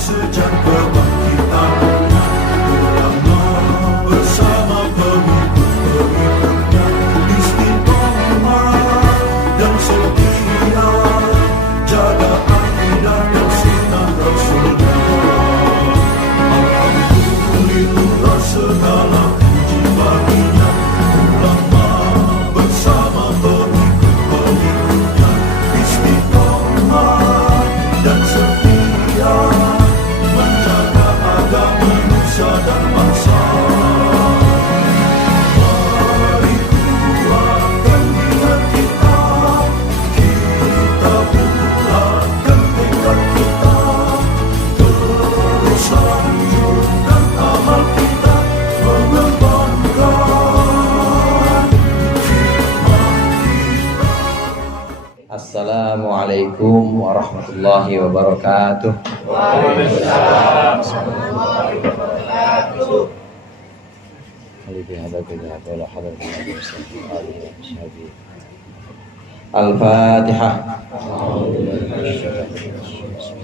sejak kebangkitan ulama bersama pengikut-pengikutnya istiqomah dan setia jaga akidah dan sunnah Rasulullah. Alhamdulillah segala puji baginya ulama bersama pengikut-pengikutnya istiqomah dan setia menjaga agama nusa dan bangsa. Mari kuatkan niat kita, kita bulatkan tekad kita, terus lanjutkan amal kita, mengembangkan hikmah kita. Assalamualaikum warahmatullahi wabarakatuh. Al-Fatihah.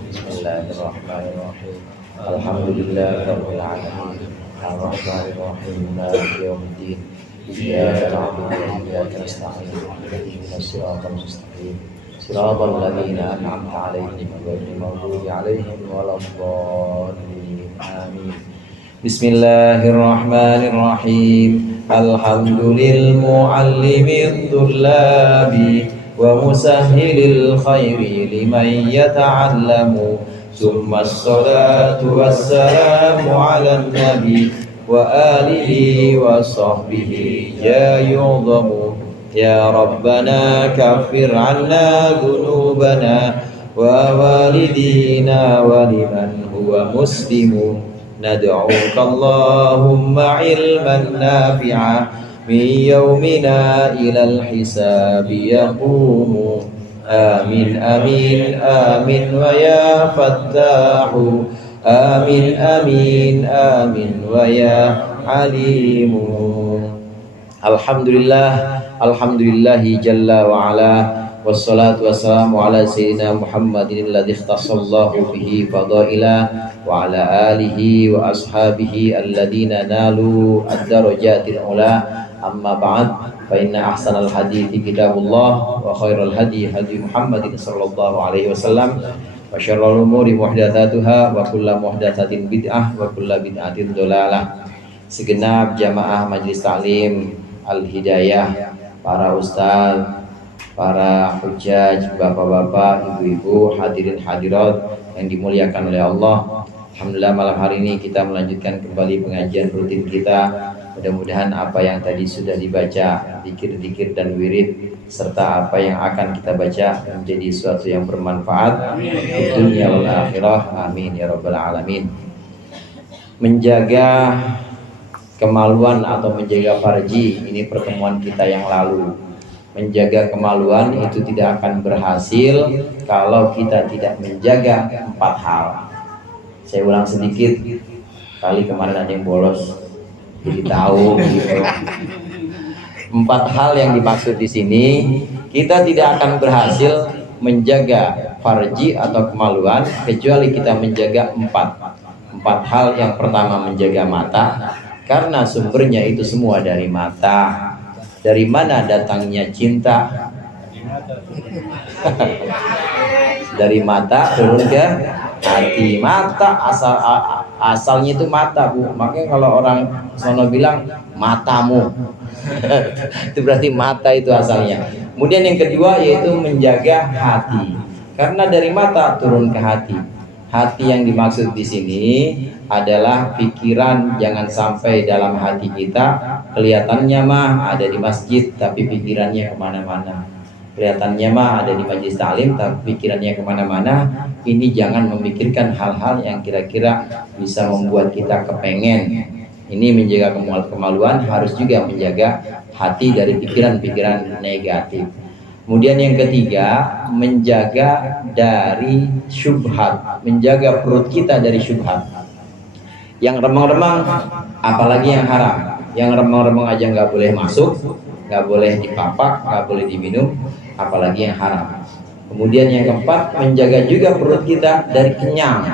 Bismillahirrahmanirrahim. Alhamdulillahirabbil alamin. Ar-Rahmanir-Rahim. Maliki yaumiddin. Iyyaka na'budu wa iyyaka nasta'in. Ihdinas siratal mustaqim. Siratal ladzina an'amta 'alaihim ghairil maghdubi 'alaihim waladdallin. Amin. Bismillahirrahmanirrahim. Alhamdulil muallimid dhullabi wa musahhilil khairi liman yata'allamu. Summa as-salatu was-salamu 'alan nabi wa alihi wa sahbihi ya yudhamu. Ya Rabbana kaffir 'anna dhunubana wa walidina wa liman huwa muslimun. Nad'uka Allahumma ilman nafi'a min yawmina ilal hisabi yaqumu. Amin amin amin wa ya fattahu. Amin amin amin wa ya alimu. Alhamdulillah, alhamdulillahi jalla wa ala, wassalatu wassalamu ala sayyidina Muhammadin alladhi ikhtassallahu bihi fadaila wa ala alihi wa ashabihi alladhina nalu ad-darajatil ula. Amma ba'd, fa inna ahsanal hadithi kitabullah wa khairal hadi hadi Muhammadin sallallahu alaihi wasallam wa syarrul umuri muhdatsatuha wa kullu muhdatsatin bid'ah wa kullu bid'atin dhalalah. Segenap jamaah majelis taklim Al-Hidayah, para ustaz, para hujjaj, bapak-bapak, ibu-ibu, hadirin hadirat yang dimuliakan oleh Allah. Alhamdulillah malam hari ini kita melanjutkan kembali pengajian rutin kita. Mudah-mudahan apa yang tadi sudah dibaca, zikir-zikir dan wirid, serta apa yang akan kita baca menjadi sesuatu yang bermanfaat di dunia wal akhirah. Amin ya rabbal alamin. Menjaga kemaluan atau menjaga farji, ini pertemuan kita yang lalu. Menjaga kemaluan itu tidak akan berhasil kalau kita tidak menjaga 4 hal. Saya ulang sedikit, kali kemarin ada yang bolos, jadi tahu gitu. 4 hal yang dimaksud di sini, kita tidak akan berhasil menjaga farji atau kemaluan kecuali kita menjaga 4 hal. Yang pertama menjaga mata, karena sumbernya itu semua dari mata. Dari mana datangnya cinta? Dari mata turun ke hati. Mata asalnya itu mata, Bu. Makanya kalau orang sono bilang matamu, itu berarti mata itu asalnya. Kemudian yang kedua yaitu menjaga hati, karena dari mata turun ke hati. Hati yang dimaksud di sini adalah pikiran. Jangan sampai dalam hati kita kelihatannya mah ada di masjid tapi pikirannya kemana-mana. Kelihatannya mah ada di majelis taklim tapi pikirannya kemana-mana. Ini jangan memikirkan hal-hal yang kira-kira bisa membuat kita kepengen. Ini menjaga kemaluan, harus juga menjaga hati dari pikiran-pikiran negatif. Kemudian yang ketiga, menjaga dari syubhat, menjaga perut kita dari syubhat. Yang remang-remang, apalagi yang haram. Yang remang-remang aja nggak boleh masuk, nggak boleh dipapak, nggak boleh diminum, apalagi yang haram. Kemudian yang keempat, menjaga juga perut kita dari kenyang.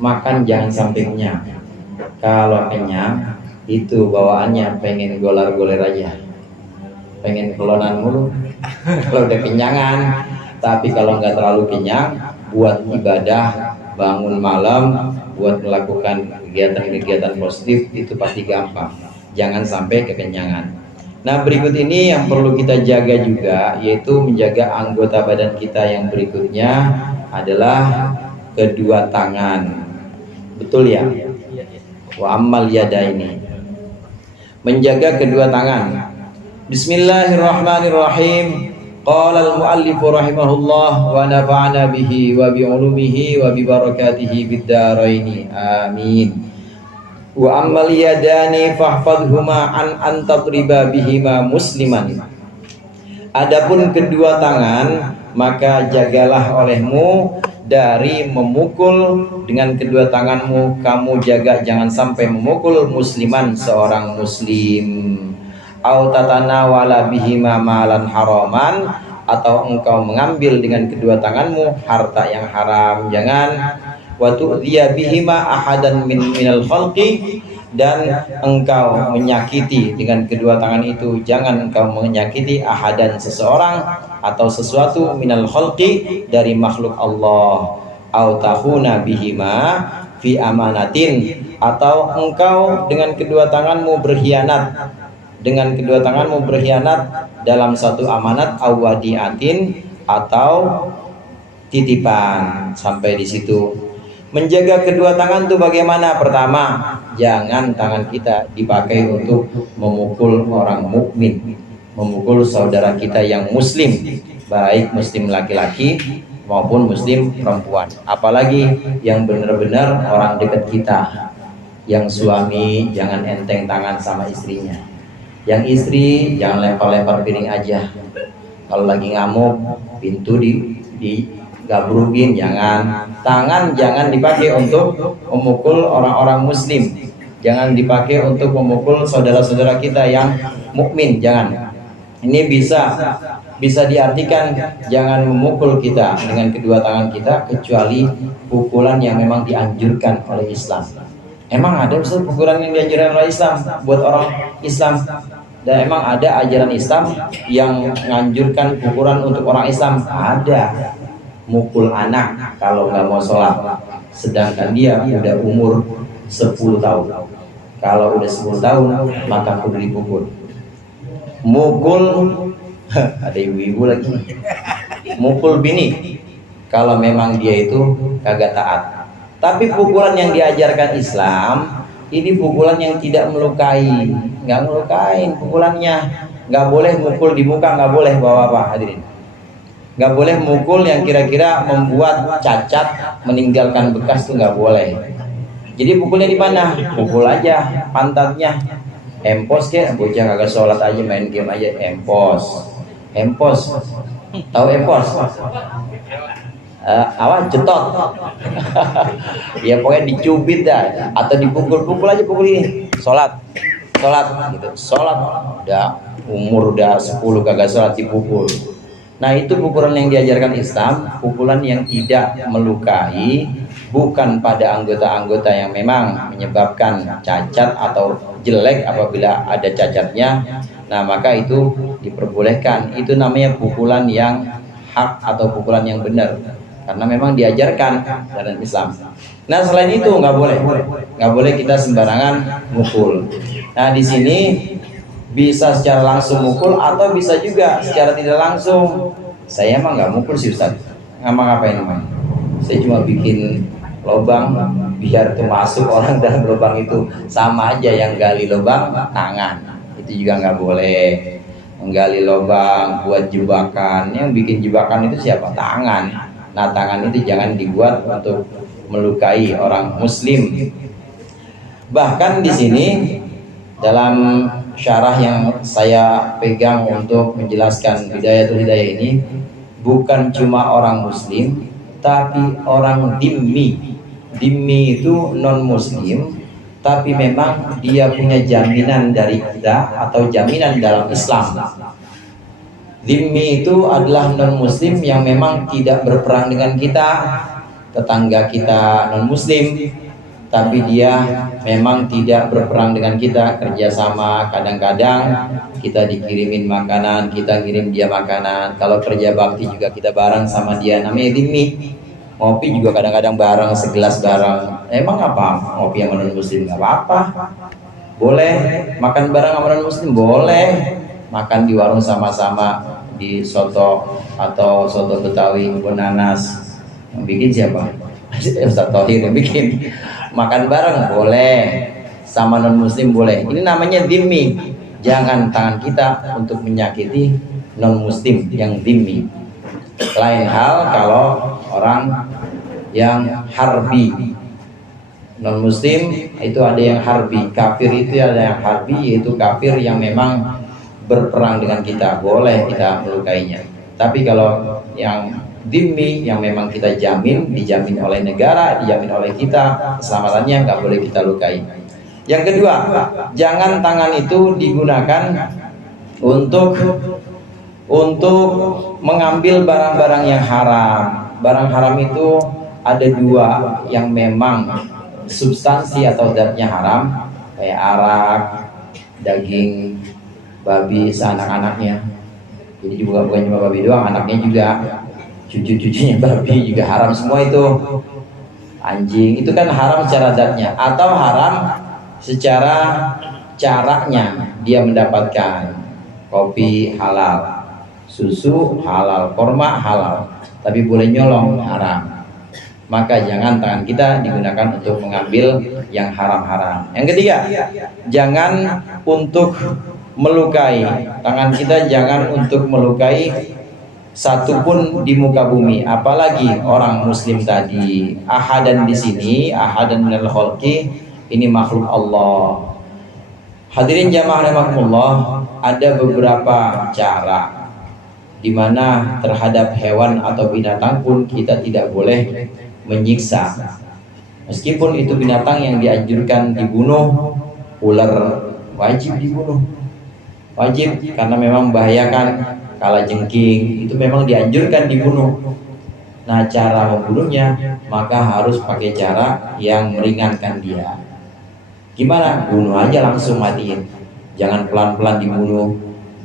makan jangan sampai kenyang. Kalau kenyang itu bawaannya pengen golar-goler aja, pengen kelonan mulu. Kalau udah kenyangan. Tapi kalau nggak terlalu kenyang, buat ibadah, bangun malam, buat melakukan kegiatan-kegiatan positif itu pasti gampang. Jangan sampai kekenyangan. Nah, berikut ini yang perlu kita jaga juga, yaitu menjaga anggota badan kita yang berikutnya adalah kedua tangan. Betul ya? Wa ammal yadaini. Menjaga kedua tangan. Bismillahirrahmanirrahim. Qala al-muallif rahimahullah wa nafa'ana bihi wa bi ulumihi wa bi barakatihi bid dharaini. Amin. Wa ammal yadani fahfadhuma an tatriba bihima musliman. Adapun kedua tangan, maka jagalah olehmu dari memukul dengan kedua tanganmu. Kamu jaga jangan sampai memukul musliman, seorang muslim. Au tatanawala bihima malan haraman, atau engkau mengambil dengan kedua tanganmu harta yang haram. Jangan. Wa tu'dhiya bihima ahadan minal khalqi, dan engkau menyakiti dengan kedua tangan itu, jangan engkau menyakiti ahadan, seseorang atau sesuatu, minal khalqi, dari makhluk Allah. Au tahuna bihima fi amanatin, atau engkau dengan kedua tanganmu berkhianat, dengan kedua tanganmu berkhianat dalam satu amanat, awadiatin, atau titipan. Sampai di situ. Menjaga kedua tangan itu bagaimana? Pertama, jangan tangan kita dipakai untuk memukul orang mukmin, memukul saudara kita yang muslim, baik muslim laki-laki maupun muslim perempuan. Apalagi yang benar-benar orang dekat kita. Yang suami jangan enteng tangan sama istrinya. Yang istri jangan lempar-lempar piring aja. Kalau lagi ngamuk, pintu di gabrugin, jangan. Tangan jangan dipakai untuk memukul orang-orang muslim, jangan dipakai untuk memukul saudara-saudara kita yang mukmin, jangan. Ini bisa diartikan jangan memukul kita dengan kedua tangan kita, kecuali pukulan yang memang dianjurkan oleh Islam. Emang ada Ustaz pukulan yang dianjurkan oleh Islam buat orang Islam? Dan emang ada ajaran Islam yang menganjurkan pukulan untuk orang Islam? Ada. Mukul anak kalau nggak mau sholat, sedangkan dia udah umur 10 tahun. Kalau udah 10 tahun maka kudu dipukul. Mukul ada ibu-ibu lagi, mukul bini kalau memang dia itu kagak taat. Tapi pukulan yang diajarkan Islam ini pukulan yang tidak melukai, nggak melukain pukulannya. Nggak boleh mukul di muka, nggak boleh, bapak-bapak hadirin. Nggak boleh mukul yang kira-kira membuat cacat, meninggalkan bekas, tuh nggak boleh. Jadi pukulnya di mana? Pukul aja pantatnya. Empos ke, bocah kagak sholat aja main game aja, empos. Empos, tahu empos? Awas jetot. Ya pokoknya dicubit dah, atau dipukul-pukul aja, pukul ini. Sholat gitu. Sholat udah umur udah 10 kagak sholat dipukul. Nah, itu pukulan yang diajarkan Islam, pukulan yang tidak melukai, bukan pada anggota-anggota yang memang menyebabkan cacat atau jelek apabila ada cacatnya. Nah, maka itu diperbolehkan. Itu namanya pukulan yang hak atau pukulan yang benar, karena memang diajarkan dalam Islam. Nah, selain itu nggak boleh kita sembarangan mukul. Nah, di sini bisa secara langsung mukul atau bisa juga secara tidak langsung. Saya emang nggak mukul sih Ustaz. Ngapain emang? Saya cuma bikin lubang biar tuh masuk orang dalam lubang itu. Sama aja yang gali lubang tangan. Itu juga nggak boleh. Menggali lubang buat jebakan. Yang bikin jebakan itu siapa? Tangan. Nah, tangan itu jangan dibuat untuk melukai orang muslim. Bahkan di sini dalam syarah yang saya pegang untuk menjelaskan Bidayatul Hidayah ini, bukan cuma orang muslim, tapi orang dhimmi. Dhimmi itu non muslim, tapi memang dia punya jaminan dari kita atau jaminan dalam Islam. Dhimmi itu adalah non muslim yang memang tidak berperang dengan kita, tetangga kita non muslim, tapi dia memang tidak berperang dengan kita, kerjasama. Kadang-kadang kita dikirimin makanan, kita kirim dia makanan. Kalau kerja bakti juga kita bareng sama dia, namanya dhimmi. Ngopi juga kadang-kadang bareng, segelas bareng. Emang apa ngopi sama non muslim? Gak apa-apa. Boleh makan bareng sama non muslim, boleh makan di warung sama-sama, di soto atau soto Betawi Bonanas. Yang bikin siapa? Ustaz Thohir yang bikin. Makan bareng boleh, sama non muslim boleh. Ini namanya dhimmi. Jangan tangan kita untuk menyakiti non muslim yang dhimmi. Lain hal kalau orang yang harbi. Non muslim itu ada yang harbi, kafir itu ada yang harbi, yaitu kafir yang memang berperang dengan kita, boleh kita melukainya. Tapi kalau yang dhimmi, yang memang kita dijamin oleh negara, dijamin oleh kita keselamatannya, nggak boleh kita lukai. Yang kedua, jangan tangan itu digunakan untuk mengambil barang-barang yang haram. Barang haram itu ada dua yang memang substansi atau zatnya haram, kayak arak, daging babi seanak-anaknya. Jadi juga bukan cuma babi doang, anaknya juga, cucu-cucunya babi juga haram semua itu. Anjing itu kan haram secara zatnya, atau haram secara caranya dia mendapatkan. Kopi halal, susu halal, korma halal, tapi boleh nyolong, haram. Maka jangan tangan kita digunakan untuk mengambil yang haram-haram. Yang ketiga, jangan untuk melukai. Tangan kita jangan untuk melukai satupun di muka bumi, apalagi orang muslim tadi. Ahadan di sini, ahadan minal khalqi, ini makhluk Allah. Hadirin jamaah rahimakumullah, ada beberapa cara di mana terhadap hewan atau binatang pun kita tidak boleh menyiksa. Meskipun itu binatang yang dianjurkan dibunuh, ular wajib dibunuh. Wajib, karena memang membahayakan. Kalajengking itu memang dianjurkan dibunuh. Nah, cara membunuhnya maka harus pakai cara yang meringankan dia. Gimana? Bunuh aja langsung, matiin. Jangan pelan-pelan dibunuh,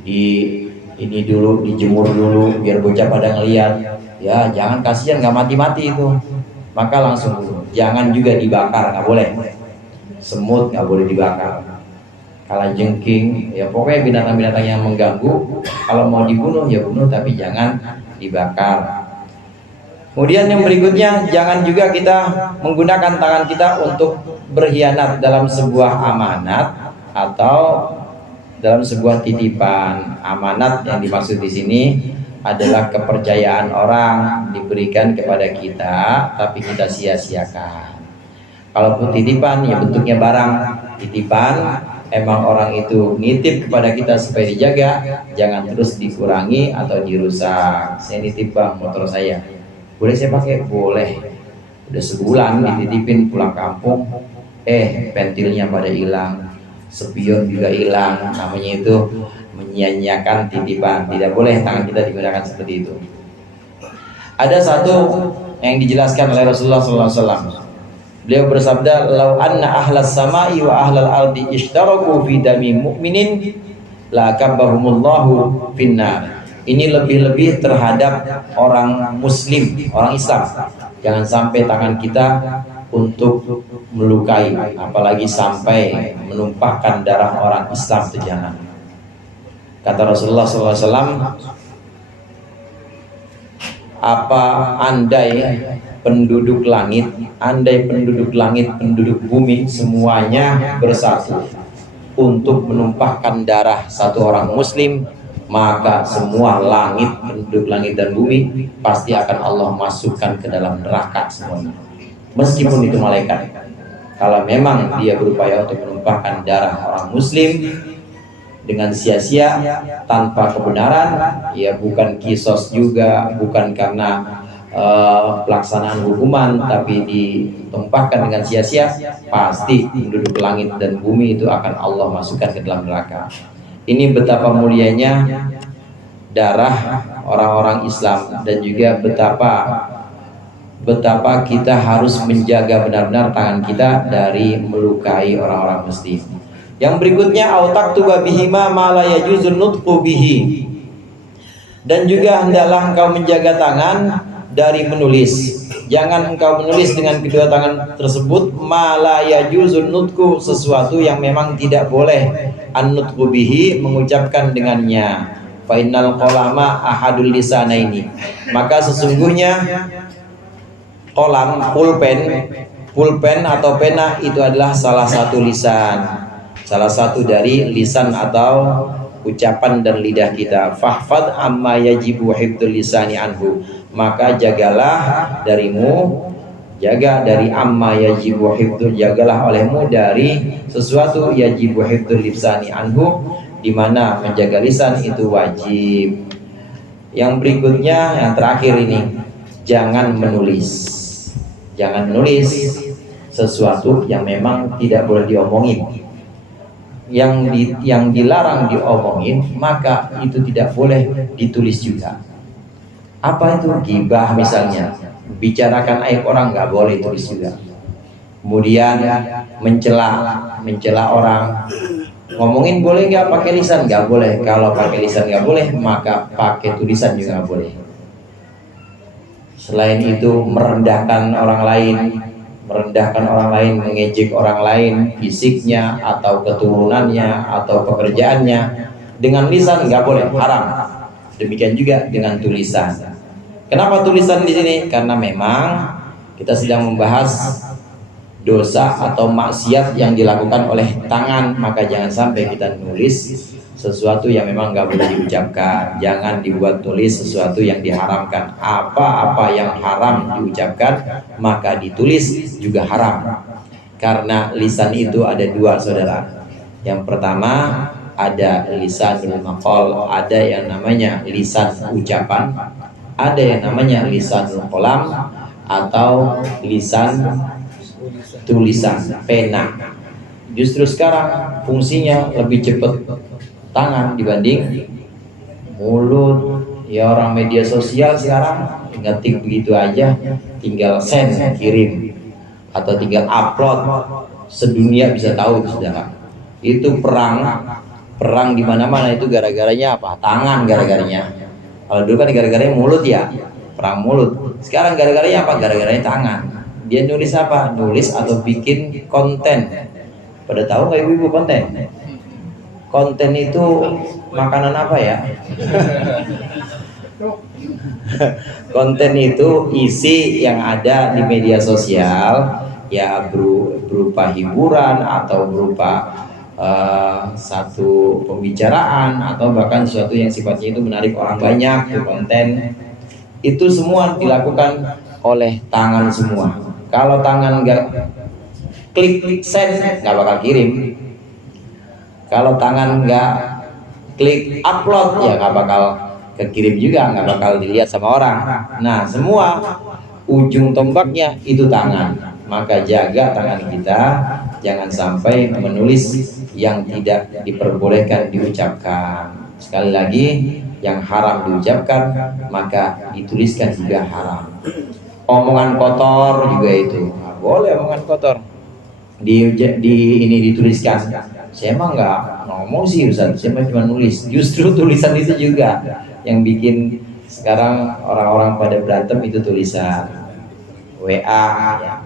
ini dulu, dijemur dulu biar bocah pada ngeliat. Ya, jangan, kasihan nggak mati-mati itu. Maka langsung bunuh. Jangan juga dibakar, nggak boleh. Semut nggak boleh dibakar. Kalajengking, ya pokoknya binatang-binatang yang mengganggu, kalau mau dibunuh ya bunuh, tapi jangan dibakar. Kemudian yang berikutnya, jangan juga kita menggunakan tangan kita untuk berkhianat dalam sebuah amanat atau dalam sebuah titipan. Amanat yang dimaksud di sini adalah kepercayaan orang diberikan kepada kita, tapi kita sia-siakan. Kalau titipan ya bentuknya barang, titipan emang orang itu nitip kepada kita supaya dijaga, jangan terus dikurangi atau dirusak. Saya nitip bang motor saya, boleh saya pakai? Boleh. Udah sebulan dititipin, pulang kampung pentilnya pada hilang, spion juga hilang. Namanya itu menyia-nyiakan titipan. Tidak boleh tangan kita digunakan seperti itu. Ada satu yang dijelaskan oleh Rasulullah SAW. Beliau bersabda, "Lau anna ahlas samai wa ahlal ardi ishtaraku fi dami mu'minin la kabbahumullahu finnar." Ini lebih-lebih terhadap orang muslim, orang Islam. Jangan sampai tangan kita untuk melukai, apalagi sampai menumpahkan darah orang Islam, itu jangan. Kata Rasulullah SAW, apa andai penduduk langit, penduduk bumi semuanya bersatu untuk menumpahkan darah satu orang muslim, maka semua langit, penduduk langit dan bumi pasti akan Allah masukkan ke dalam neraka semuanya. Meskipun itu malaikat, kalau memang dia berupaya untuk menumpahkan darah orang muslim dengan sia-sia tanpa kebenaran, ya bukan kisos juga, bukan karena pelaksanaan hukuman, tapi ditumpahkan dengan sia-sia, pasti penduduk langit dan bumi itu akan Allah masukkan ke dalam neraka. Ini betapa mulianya darah orang-orang Islam, dan juga betapa betapa kita harus menjaga benar-benar tangan kita dari melukai orang-orang muslim. Yang berikutnya, autak tuba bihima ma la yajuzun nutqu bihi. Dan juga hendaklah engkau menjaga tangan dari menulis. Jangan engkau menulis dengan kedua tangan tersebut ma la yajuzun nutqu, sesuatu yang memang tidak boleh an-nutqu bihi, mengucapkan dengannya. Fa innal qalama ahadul lisanaini, maka sesungguhnya kolam, pulpen atau pena itu adalah salah satu lisan, salah satu dari lisan atau ucapan dan lidah kita. Fahfad amma yajibu hifdzul lisani anhu, maka jagalah darimu, jaga dari amma yajibu hifdzul, jagalah olehmu dari sesuatu yajibu hifdzul lisani anhu, di mana menjaga lisan itu wajib. Yang berikutnya, yang terakhir ini, jangan menulis. Jangan menulis sesuatu yang memang tidak boleh diomongin. Yang dilarang diomongin, maka itu tidak boleh ditulis juga. Apa itu? Ghibah misalnya, bicarakan aib orang, nggak boleh tulis juga. Kemudian mencela orang, ngomongin boleh nggak pakai lisan? Nggak boleh. Kalau pakai lisan nggak boleh, maka pakai tulisan juga nggak boleh. Selain itu, merendahkan orang lain, mengejek orang lain, fisiknya atau keturunannya atau pekerjaannya, dengan lisan nggak boleh, haram. Demikian juga dengan tulisan. Kenapa tulisan di sini? Karena memang kita sedang membahas dosa atau maksiat yang dilakukan oleh tangan, maka jangan sampai kita nulis sesuatu yang memang nggak boleh diucapkan. Jangan dibuat tulis sesuatu yang diharamkan. Apa-apa yang haram diucapkan, maka ditulis juga haram. Karena lisan itu ada dua, saudara. Yang pertama, ada lisanul maqal, ada yang namanya lisan ucapan, ada yang namanya lisanul qalam atau lisan tulisan, pena. Justru sekarang fungsinya lebih cepat tangan dibanding mulut. Ya, orang media sosial sekarang ngetik begitu aja, tinggal send, kirim, atau tinggal upload, sedunia bisa tahu itu, saudara. Itu perang di mana-mana itu gara-garanya apa? Tangan gara-garanya. Kalau dulu kan gara-garanya mulut ya, perang mulut. Sekarang gara-garanya apa? Gara-garanya tangan. Dia nulis apa? Nulis atau bikin konten. Pada tahu nggak ibu-ibu konten? Konten itu makanan apa ya? Konten itu isi yang ada di media sosial, ya berupa hiburan atau berupa satu pembicaraan atau bahkan sesuatu yang sifatnya itu menarik orang banyak. Itu konten. Itu semua dilakukan oleh tangan semua. Kalau tangan nggak klik send, nggak bakal kirim. Kalau tangan nggak klik upload, ya nggak bakal kekirim juga, nggak bakal dilihat sama orang. Nah, semua ujung tombaknya itu tangan. Maka jaga tangan kita, jangan sampai menulis yang tidak diperbolehkan diucapkan. Sekali lagi, yang haram diucapkan maka dituliskan juga haram. Omongan kotor juga itu nggak boleh, omongan kotor ini dituliskan. Saya mah nggak ngomong sih Ustaz, saya mah cuma nulis. Justru tulisan itu juga yang bikin sekarang orang-orang pada berantem, itu tulisan. WA ya,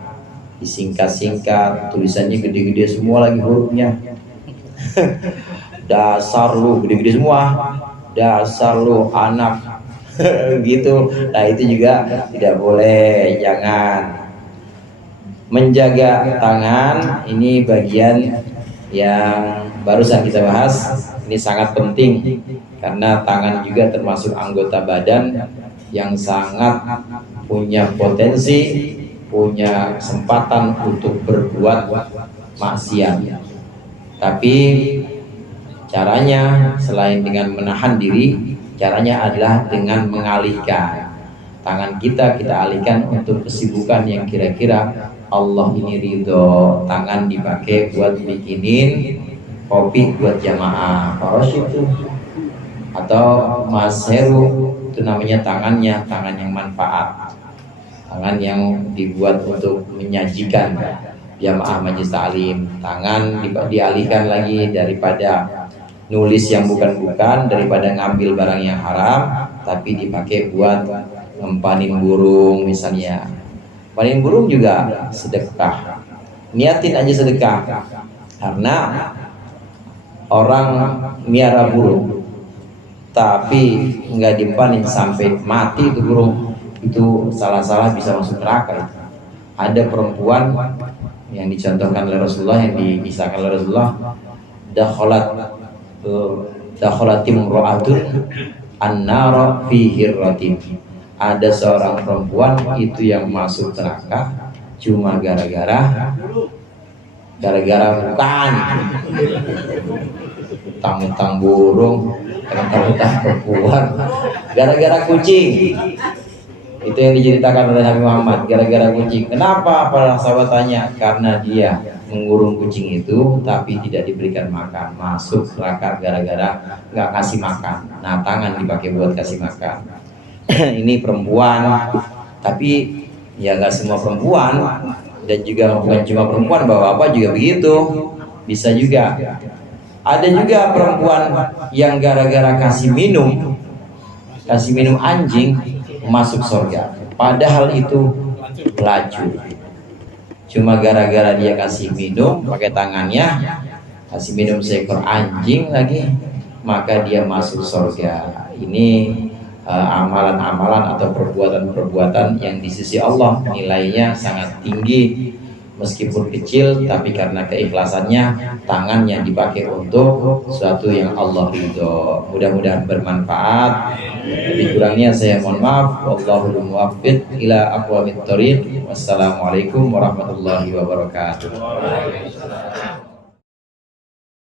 disingkat-singkat, tulisannya gede-gede semua lagi hurufnya. Dasar lu, gede-gede semua. Dasar lu anak. Gitu. Nah, itu juga tidak boleh. Jangan. Menjaga tangan ini bagian yang barusan kita bahas. Ini sangat penting karena tangan juga termasuk anggota badan yang sangat punya potensi, punya kesempatan untuk berbuat maksiat. Tapi caranya selain dengan menahan diri, caranya adalah dengan mengalihkan tangan kita alihkan untuk kesibukan yang kira-kira Allah ini ridho. Tangan dipakai buat bikinin kopi buat jamaah Parosyid itu, atau Mas Heru, itu namanya tangan yang manfaat. tangan yang dibuat untuk menyajikan jamaah majelis taklim, tangan dialihkan lagi daripada nulis yang bukan-bukan, daripada ngambil barang yang haram, tapi dipakai buat ngempanin burung misalnya. Panin burung juga sedekah, niatin aja sedekah, karena orang miara burung tapi nggak dimpanin sampai mati itu burung, itu salah-salah bisa masuk neraka. Ada perempuan yang dicontohkan oleh Rasulullah, yang dikisahkan oleh Rasulullah, dakholatim ro'atun an-nara fi hirratin. Ada seorang perempuan itu yang masuk neraka cuma gara-gara bukan utang-utang burung, utang-utang perempuan, gara-gara kucing. Itu yang diceritakan oleh Nabi Muhammad, gara-gara kucing. Kenapa? Para sahabat tanya, karena dia mengurung kucing itu tapi tidak diberikan makan, masuk neraka gara-gara nggak kasih makan. Nah, tangan dipakai buat kasih makan. Ini perempuan, tapi ya nggak semua perempuan, dan juga bukan cuma perempuan, bapak-bapak juga begitu, bisa juga. Ada juga perempuan yang gara-gara kasih minum anjing masuk surga, padahal itu pelacur. Cuma gara-gara dia kasih minum pakai tangannya, kasih minum seekor anjing lagi, maka dia masuk surga. Ini amalan-amalan atau perbuatan-perbuatan yang di sisi Allah nilainya sangat tinggi, meskipun kecil, tapi karena keikhlasannya tangannya dipakai untuk sesuatu yang Allah ridho. Mudah-mudahan bermanfaat. Lebih kurangnya saya mohon maaf. Wallahul muwaffiq ila aqwamit thoriq. Wassalamualaikum warahmatullahi wabarakatuh.